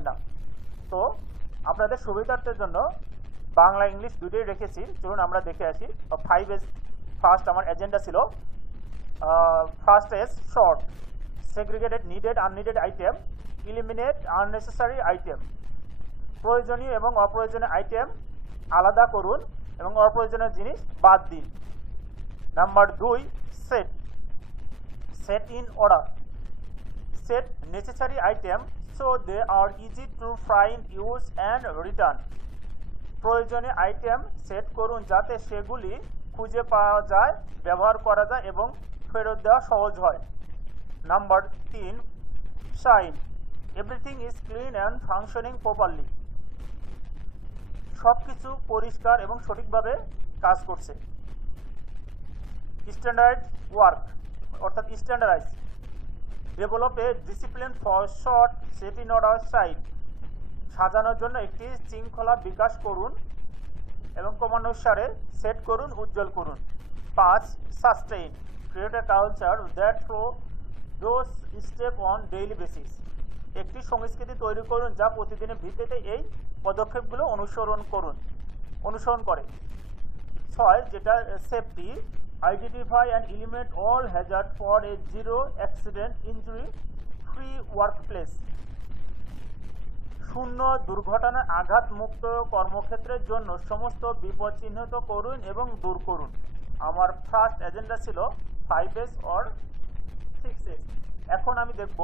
Agenda. তো আপনাদের সুবিধার্থের জন্য বাংলা ইংলিশ দুটোই রেখেছি, চলুন আমরা দেখে আসি। 5S ফার্স্ট আমার এজেন্ডা ছিল। First as sort, segregated needed unneeded item, eliminate unnecessary item. প্রয়োজনীয় এবং অপ্রয়োজনীয় আইটেম আলাদা করুন এবং অপ্রয়োজনীয় জিনিস বাদ দিন। Number 2, set, set in order. Set necessary item so they are easy to find, use and return. প্রয়োজনীয় আইটেম সেট করুন যাতে সেগুলি খুঁজে পাওয়া যায়, ব্যবহার করা যায় এবং ফেরত দেওয়া সহজ হয়। Number 3, shine, everything is clean and functioning properly. সব কিছু পরিষ্কার এবং সঠিকভাবে কাজ করছে। স্ট্যান্ডার্ড ওয়ার্ক অর্থাৎ standardize, develop a discipline for short, set in order site. সাজানোর জন্য একটি শৃঙ্খলা বিকাশ করুন এবং ক্রমানুসারে সেট করুন, উজ্জ্বল করুন। 5, sustain, create a culture that flow those step on daily basis. একটি সংস্কৃতি তৈরি করুন যা প্রতিদিনের ভিত্তিতে এই পদক্ষেপগুলো অনুসরণ করে। 6, যেটা safety, identify and eliminate all Hazard for a zero accident injury free workplace. শূন্য দুর্ঘটনা আঘাত মুক্ত কর্মক্ষেত্রের জন্য সমস্ত বিপদ চিহ্নিত করুন এবং দূর করুন। আমার ফার্স্ট এজেন্ডা ছিল 5S or 6S। এখন আমি দেখব